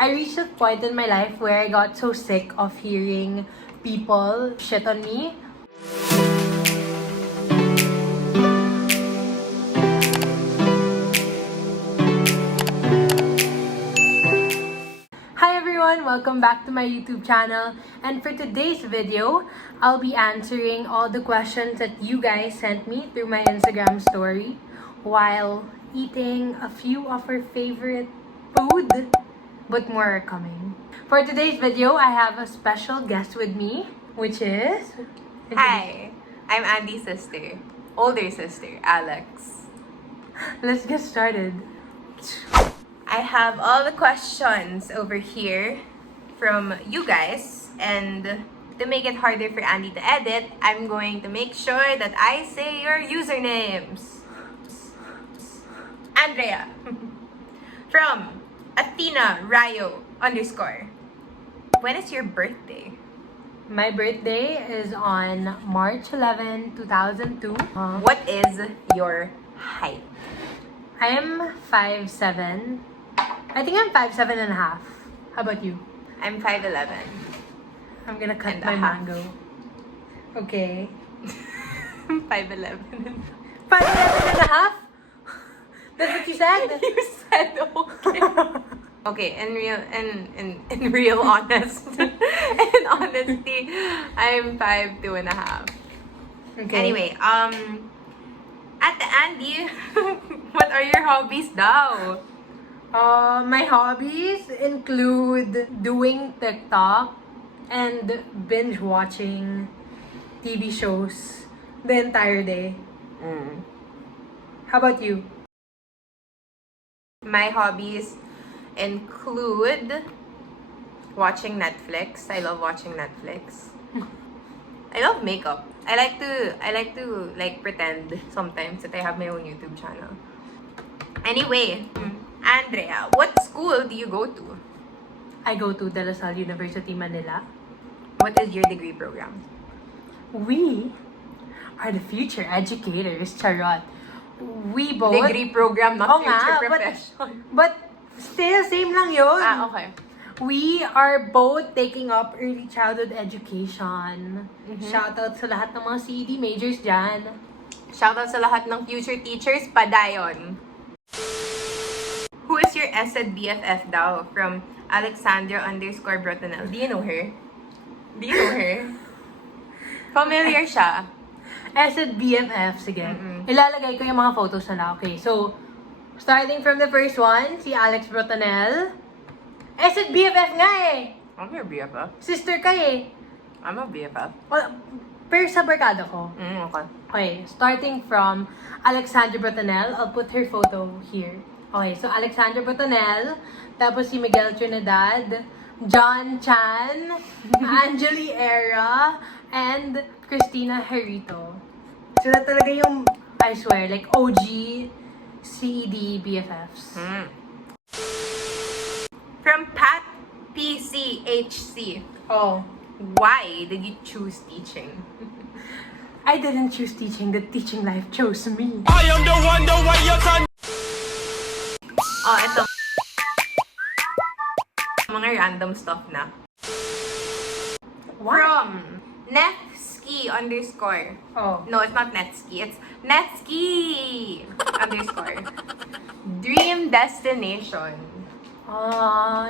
I reached a point in my life where I got so sick of hearing people shit on me. Hi everyone! Welcome back to my YouTube channel. And for today's video, I'll be answering all the questions that you guys sent me through my Instagram story while eating a few of our favorite food, but more are coming. For today's video, I have a special guest with me, which is... Hi, I'm Andie's sister, older sister, Alex. Let's get started. I have all the questions over here from you guys, and to make it harder for Andie to edit, I'm going to make sure that I say your usernames. Andrea from Athena Rayo _. When is your birthday? My birthday is on March 11, 2002. What is your height? I am 5'7". I think I'm 5'7" and a half. How about you? I'm 5'11". I'm gonna cut And my a half. mango. Okay. 5'11". 5'11" and a half? That's what you said? You said okay. Okay, in real honest in honesty, I'm 5'2" and a half. Okay. Anyway, Ate Andie, what are your hobbies daw? My hobbies include doing TikTok and binge watching TV shows the entire day. How about you? My hobbies include watching Netflix. I love watching Netflix. I love makeup. I like to pretend sometimes that I have my own YouTube channel. Anyway, Andrea, what school do you go to? I go to De La Salle University, Manila. What is your degree program? We are the future educators, charot. We both... Degree program, not Oo future nga, profession. But still, same lang yun. Okay. We are both taking up early childhood education. Shoutout sa lahat ng mga CED majors dyan. Shoutout sa lahat ng future teachers, padayon. Who is your ESED BFF daw? From Alexandra _ Brotonel. Do you know her? Do you know her? Familiar siya. ESED BFF, sige. Ilalagay ko yung mga photos na. Okay, so, starting from the first one, si Alex Brotonel. ESED BFF nga eh! I'm your BFF. Sister ka eh. I'm a BFF. Well, pero sa barkada ko. Okay. Okay, starting from Alexandra Brotonel, I'll put her photo here. Okay, so Alexandra Brotonel, tapos si Miguel Trinidad, John Chan, Angeli Era, and Christina Herito. Sila talaga yung, I swear, like OG CED BFFs. From Pat PCHC. Oh, Why did you choose teaching? I didn't choose teaching, the teaching life chose me. I am the one, the way you can. Oh, ito. Mga random stuff na. What? From Netski _. Oh. No, it's not Netski. It's Netski _ Dream destination.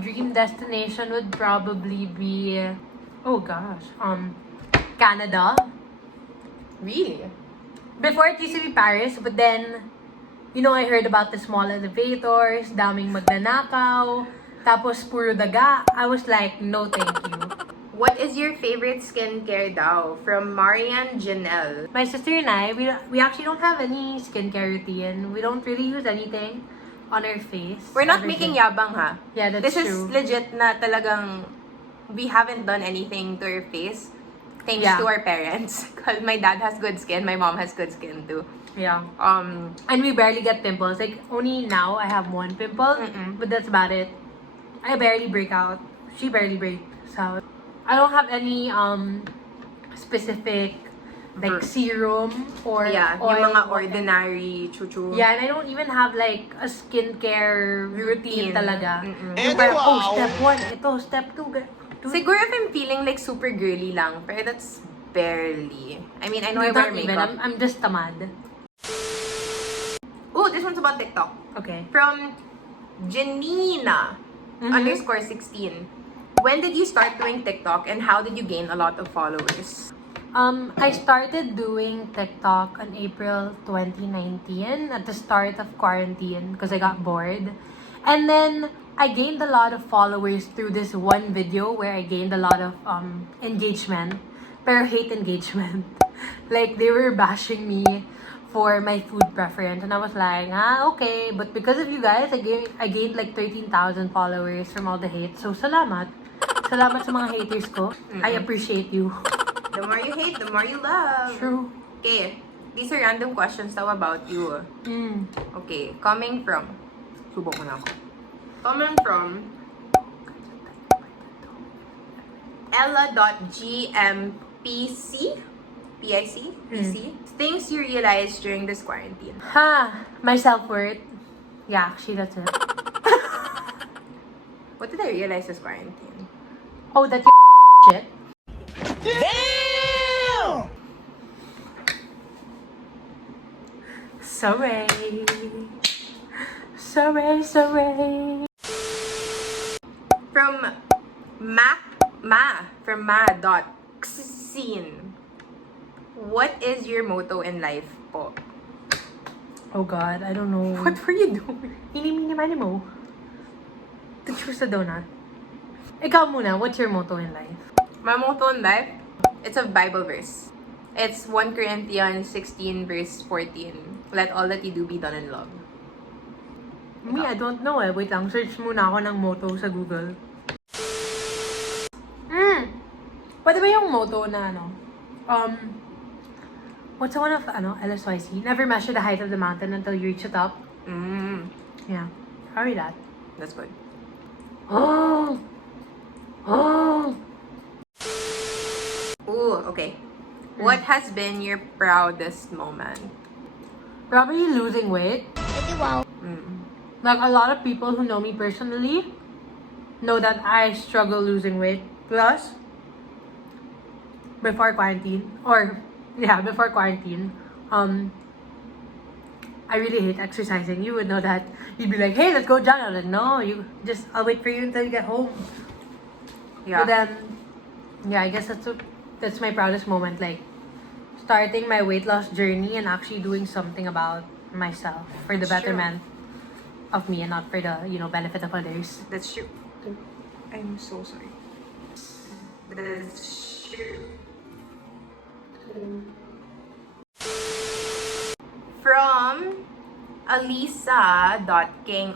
Dream destination would probably be, oh gosh, Canada. Really? Before it used to be Paris, but then, you know, I heard about the small elevators, daming magnanakaw, tapos puro daga. I was like, no thank you. What is your favorite skincare daw? From Marian Janelle. My sister and I, we actually don't have any skincare routine. We don't really use anything on our face. We're not Everything. making yabang, ha? Yeah, that's This true. is legit na talagang we haven't done anything to our face thanks Yeah. to our parents. Because my dad has good skin, my mom has good skin too. Yeah. And we barely get pimples. Like, only now I have one pimple, but that's about it. I barely break out. She barely breaks out. I don't have any specific like serum or Yeah, oil, yung mga whatever. ordinary chuchu. Yeah, and I don't even have like a skincare routine talaga. Mm-mm. Yung parang, oh, step 1, ito, step 2. Siguro if I'm feeling like super girly lang, pero that's barely. I mean, I know I wear Not even, makeup. I'm just tamad. Oh, this one's about TikTok. Okay. From Janina _16. When did you start doing TikTok and how did you gain a lot of followers? I started doing TikTok on April 2019 at the start of quarantine because I got bored. And then I gained a lot of followers through this one video where I gained a lot of engagement, pero hate engagement. Like they were bashing me for my food preference and I was like, okay, but because of you guys, I gained like 13,000 followers from all the hate. So salamat. Salamat sa mga haters ko. I appreciate you. The more you hate, the more you love. True. Okay, these are random questions now about you. Okay, coming from... Subok mo na ako. Coming from... Ella.gmpc? PIC? PC? Things you realized during this quarantine. My self-worth. Yeah, actually that's it. What did I realize this quarantine? Oh, that you shit. Damn! Sorry. Sorry. From ma.xin. What is your motto in life po? Oh God, I don't know. What were you doing? Mini mo. To choose a donut. Ikaw muna, what's your motto in life? My motto in life, it's a Bible verse. It's 1 Corinthians 16 verse 14. Let all that you do be done in love. Me, I don't know eh. Wait lang, search muna ako ng motto sa Google. Pwede ba yung motto na what's the one of LSYC? Never measure the height of the mountain until you reach the top. Yeah, hurry that. That's good. Oh. Ooh, okay. What has been your proudest moment? Probably losing weight. Like a lot of people who know me personally know that I struggle losing weight. Plus, before quarantine, I really hate exercising. You would know that. You'd be like, hey, let's go jog. I was like, no, I'll wait for you until you get home. Yeah. But then, yeah, I guess that's my proudest moment. Like, starting my weight loss journey and actually doing something about myself for the That's true. betterment of me and not for the, benefit of others. That's true. I'm so sorry. That's true. From Alisa.king_,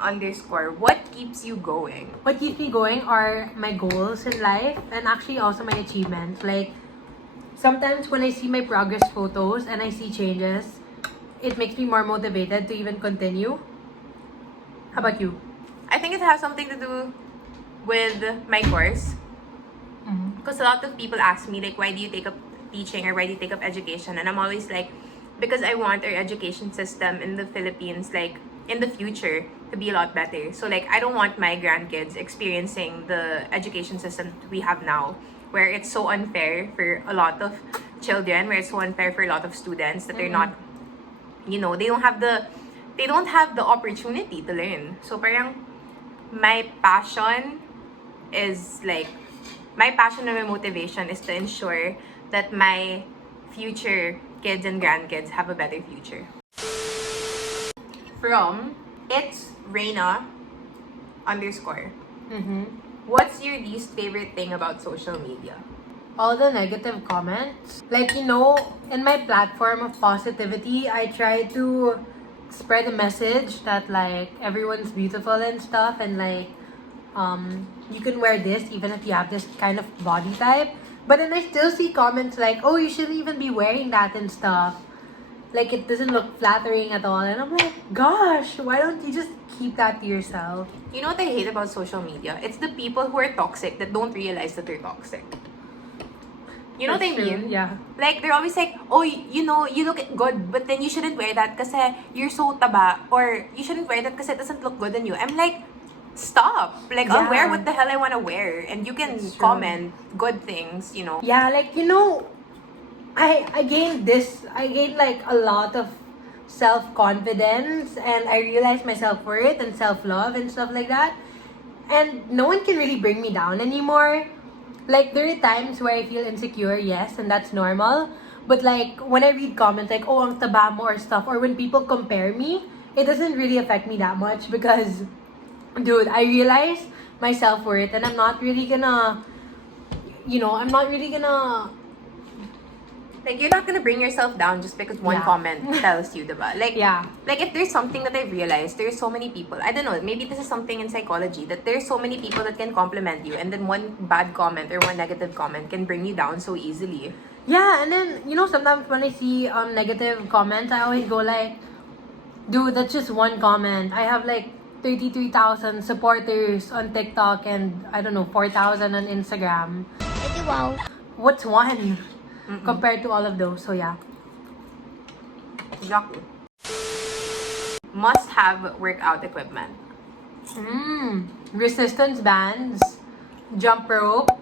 what keeps you going? What keeps me going are my goals in life and actually also my achievements. Like, sometimes when I see my progress photos and I see changes, it makes me more motivated to even continue. How about you? I think it has something to do with my course. Because a lot of people ask me, like, why do you take up teaching or why do you take up education? And I'm always like, because I want our education system in the Philippines, like, in the future, to be a lot better. So, like, I don't want my grandkids experiencing the education system we have now, where it's so unfair for a lot of children, where it's so unfair for a lot of students that they're not, they don't have the opportunity to learn. So, parang, my passion and my motivation is to ensure that my future kids and grandkids have a better future. From It's Reina _. What's your least favorite thing about social media? All the negative comments. Like, in my platform of positivity, I try to spread a message that, like, everyone's beautiful and stuff, and, like, you can wear this even if you have this kind of body type. But then I still see comments like, oh, you shouldn't even be wearing that and stuff. Like, it doesn't look flattering at all. And I'm like, gosh, why don't you just keep that to yourself? You know what I hate about social media? It's the people who are toxic that don't realize that they're toxic. You know That's what I mean? true, yeah. Like, they're always like, oh, you know, you look good, but then you shouldn't wear that kasi you're so taba. Or, you shouldn't wear that kasi it doesn't look good on you. I'm like, stop. Like, I'll Yeah. wear what the hell I want to wear. And you can That's true. comment good things, you know. Yeah, like, I gained like a lot of self-confidence, and I realized my self-worth and self-love and stuff like that. And no one can really bring me down anymore. Like, there are times where I feel insecure, yes, and that's normal. But like, when I read comments like, oh, ang taba mo or stuff, or when people compare me, it doesn't really affect me that much because, dude, I realize my self-worth, and I'm not really gonna, Like, you're not gonna bring yourself down just because one Yeah. comment tells you, diba? Like, Yeah. like, if there's something that I've realized, there's so many people, I don't know, maybe this is something in psychology, that there's so many people that can compliment you, and then one bad comment or one negative comment can bring you down so easily. Yeah, and then, sometimes when I see negative comments, I always go like, dude, that's just one comment. I have like 33,000 supporters on TikTok and, I don't know, 4,000 on Instagram. Wow. What's one compared to all of those? So yeah. Exactly. Must have workout equipment. Resistance bands, jump rope,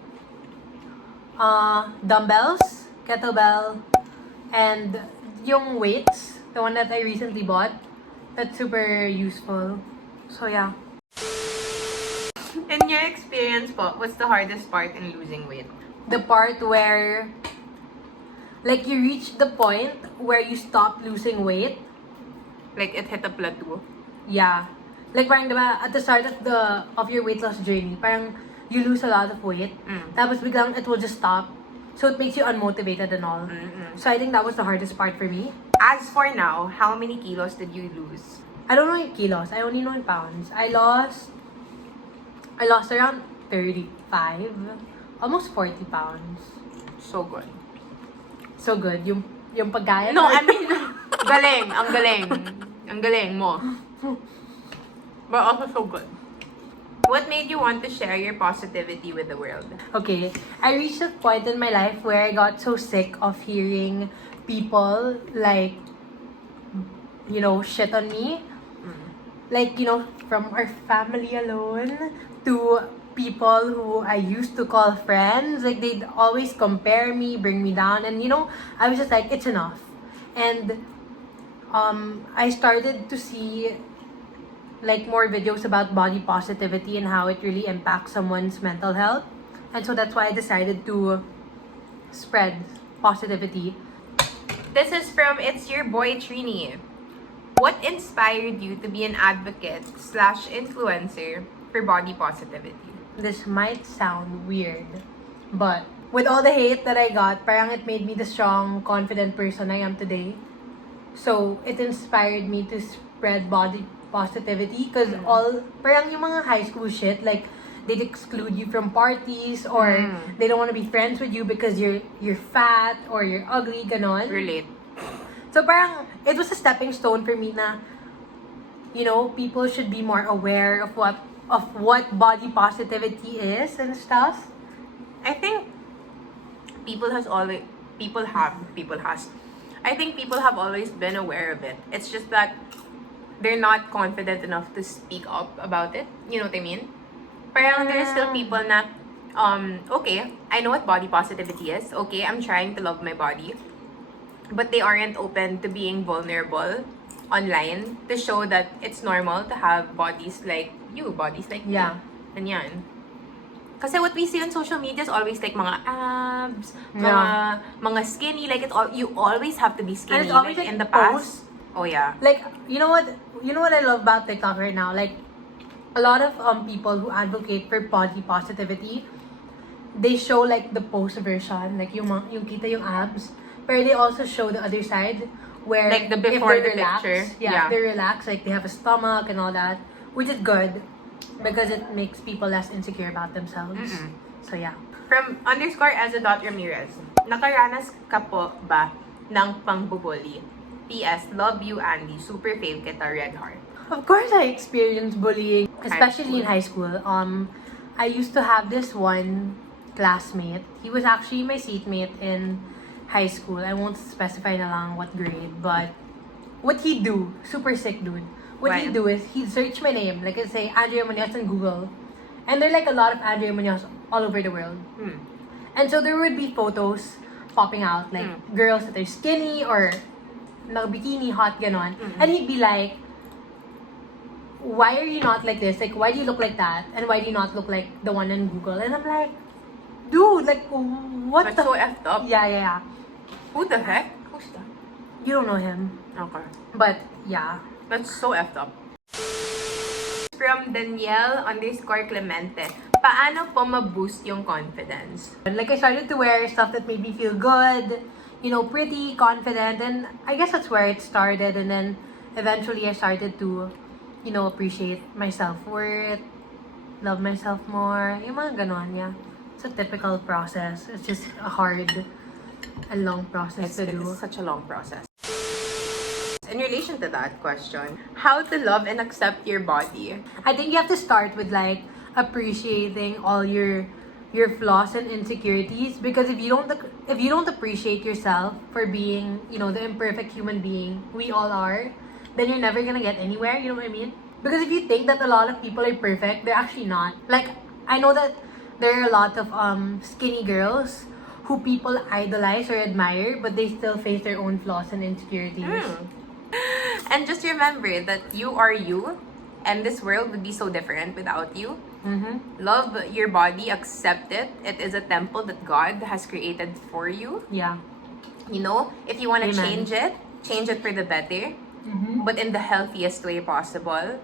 dumbbells, kettlebell, and yung weights, the one that I recently bought. That's super useful. So yeah. In your experience po, what's the hardest part in losing weight? The part where, like, you reach the point where you stop losing weight. Like, it hit a plateau. Yeah. Like, parang, diba, at the start of your weight loss journey, parang you lose a lot of weight. Tapos biglang it will just stop. So it makes you unmotivated and all. So I think that was the hardest part for me. As for now, how many kilos did you lose? I don't know in kilos. I only know in pounds. I lost around 35. Almost 40 pounds. So good. So good. Yung pagkaya. No, I mean, galing. Ang galing. Ang galing mo. But also so good. What made you want to share your positivity with the world? Okay, I reached a point in my life where I got so sick of hearing people like, shit on me. Like, from our family alone to people who I used to call friends. Like, they'd always compare me, bring me down. And, I was just like, it's enough. And I started to see like more videos about body positivity and how it really impacts someone's mental health. And so that's why I decided to spread positivity. This is from It's Your Boy Trini. What inspired you to be an advocate / influencer for body positivity? This might sound weird, but with all the hate that I got, parang it made me the strong, confident person I am today. So it inspired me to spread body positivity because parang yung mga high school shit, like, they'd exclude you from parties or they don't want to be friends with you because you're fat or you're ugly, ganon. Relate. So parang it was a stepping stone for me na, people should be more aware of what body positivity is and stuff. I think people have always been aware of it. It's just that they're not confident enough to speak up about it. You know what I mean? Parang there's still people na, okay, I know what body positivity is. Okay, I'm trying to love my body. But they aren't open to being vulnerable online to show that it's normal to have bodies like you, Yeah. And yan. Kasi what we see on social media is always like mga abs, Yeah. mga skinny, like you always have to be skinny. And it's always like like in the posts. past. Oh yeah. Like, you know what I love about TikTok right now? Like, a lot of people who advocate for body positivity, they show like the post version, like yung kita yung abs, but they also show the other side where Like the if before they're the relaxed, picture. if they're relaxed, like they have a stomach and all that, which is good because it makes people less insecure about themselves. So yeah. From _Eza.Ramirez, nakaranas ka po ba ng pangbubuli? PS, love you, Andie. Super fave kita, red heart. Of course, I experienced bullying, especially in high school. I used to have this one classmate. He was actually my seatmate in high school. I won't specify na lang what grade, but what he'd do, super sick dude. What Right. he'd do is he'd search my name, like I'd say Andie Muñoz on Google. And there are like a lot of Andie Muñoz all over the world. And so there would be photos popping out, like girls that are skinny or bikini hot, ganon. And he'd be like, why are you not like this? Like, why do you look like that? And why do you not look like the one on Google? And I'm like, dude, like, what That's the... so effed up. Yeah. Who the heck? Who's that? You don't know him. Okay. But, yeah. That's so effed up. From Danielle_Clemente. Paano po ma-boost yung confidence? Like, I started to wear stuff that made me feel good, you know, pretty, confident. And I guess that's where it started. And then, eventually, I started to, you know, appreciate my self-worth, love myself more. Yung mga ganon, yeah. It's a typical process. It's just a hard and long process to do. It's such a long process. In relation to that question, how to love and accept your body? I think you have to start with like appreciating all your flaws and insecurities, because if you don't appreciate yourself for being, you know, the imperfect human being we all are, then you're never gonna get anywhere. You know what I mean? Because if you think that a lot of people are perfect, they're actually not. Like, I know that there are a lot of skinny girls who people idolize or admire, but they still face their own flaws and insecurities. And just remember that you are you, and this world would be so different without you. Love your body, accept it. It is a temple that God has created for you. Yeah. You know, if you want to Amen. change it for the better, but in the healthiest way possible.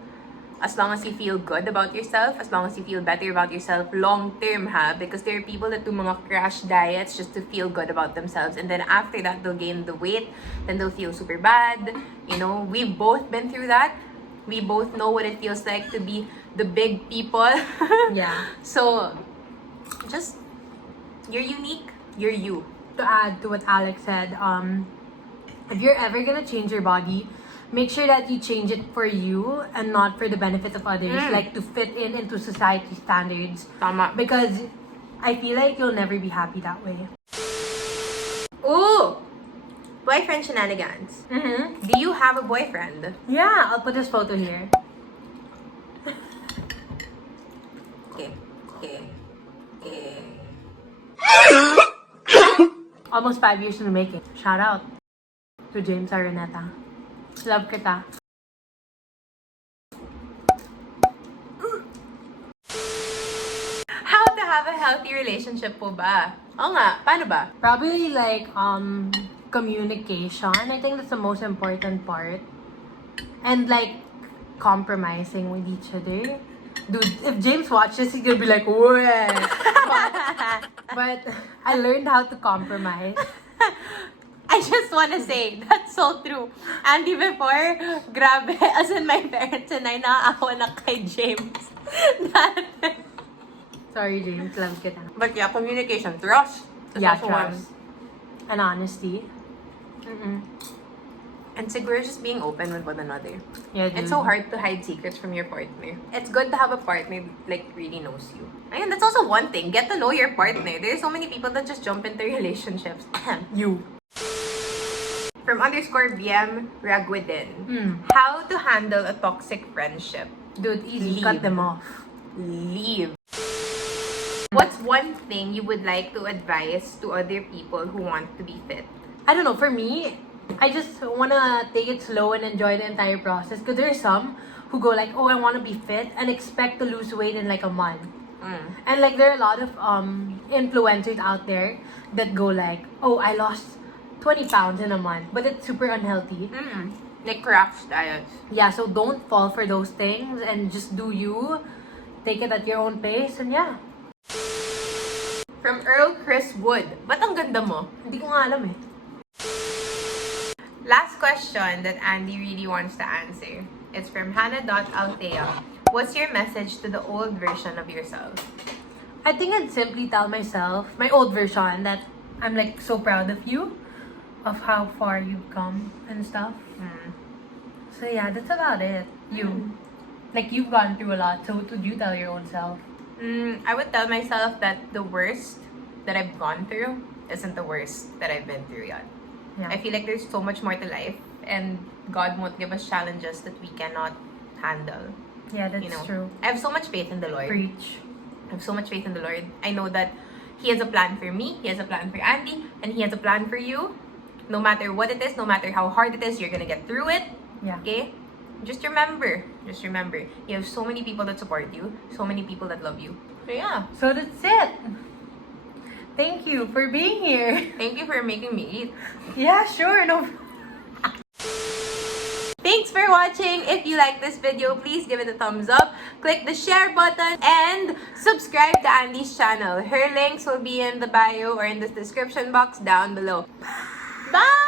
As long as you feel good about yourself, as long as you feel better about yourself long term, because there are people that do mga crash diets just to feel good about themselves, and then after that they'll gain the weight, then they'll feel super bad. You know, we've both been through that. We both know what it feels like to be the big people. Yeah. So just, you're unique, you're you. To add to what Alex said, if you're ever gonna change your body, make sure that you change it for you and not for the benefit of others, like to fit into society standards. Tama. Because I feel like you'll never be happy that way. Ooh! Boyfriend shenanigans. Do you have a boyfriend? Yeah, I'll put this photo here. Okay. Almost 5 years in the making. Shout out to James Araneta. Love kita. How to have a healthy relationship po ba? Oo nga, paano ba? Probably like communication. I think that's the most important part. And like compromising with each other. Dude, if James watches, he's gonna be like, what? But I learned how to compromise. I just wanna say, that's so true. Andy, before, grabe, as in my parents and I, naaawa na kay James. Sorry, James. Love kita. But yeah, communication, trust. That's Yeah, also one. trust. And honesty. And siguro just being open with one another. Yeah, dude. It's so hard to hide secrets from your partner. It's good to have a partner that like really knows you. Ayun, that's also one thing. Get to know your partner. There's so many people that just jump into relationships. You. From _BM Ragwidin. How to handle a toxic friendship? Dude, easy. Leave. Cut them off. Leave. What's one thing you would like to advise to other people who want to be fit? I don't know. For me, I just wanna take it slow and enjoy the entire process. Because there are some who go like, oh, I wanna be fit and expect to lose weight in like a month. And like there are a lot of influencers out there that go like, oh, I lost 20 pounds in a month, but it's super unhealthy. Like craft diets. Yeah, so don't fall for those things and just do you. Take it at your own pace and yeah. From Earl Chris Wood. Ba't ang ganda mo? Hindi ko nga alam eh. Last question that Andy really wants to answer. It's from Hannah.Althea. What's your message to the old version of yourself? I think I'd simply tell myself, my old version, that I'm like so proud of you, of how far you've come and stuff. So yeah, that's about it. You. Like you've gone through a lot, so what would you tell your own self? I would tell myself that the worst that I've gone through isn't the worst that I've been through yet. Yeah. I feel like there's so much more to life, and God won't give us challenges that we cannot handle. Yeah, that's You know, true. I have so much faith in the Lord. Preach. I have so much faith in the Lord. I know that He has a plan for me, He has a plan for Andie, and He has a plan for you. No matter what it is, no matter how hard it is, you're gonna get through it. Yeah. Okay? Just remember, you have so many people that support you, so many people that love you. So yeah, So that's it. Thank you for being here. thank you for making me eat. Yeah, sure. No. Thanks for watching. If you like this video, please give it a thumbs up. Click the share button and subscribe to Andie's channel. Her links will be in the bio or in the description box down below. Bye!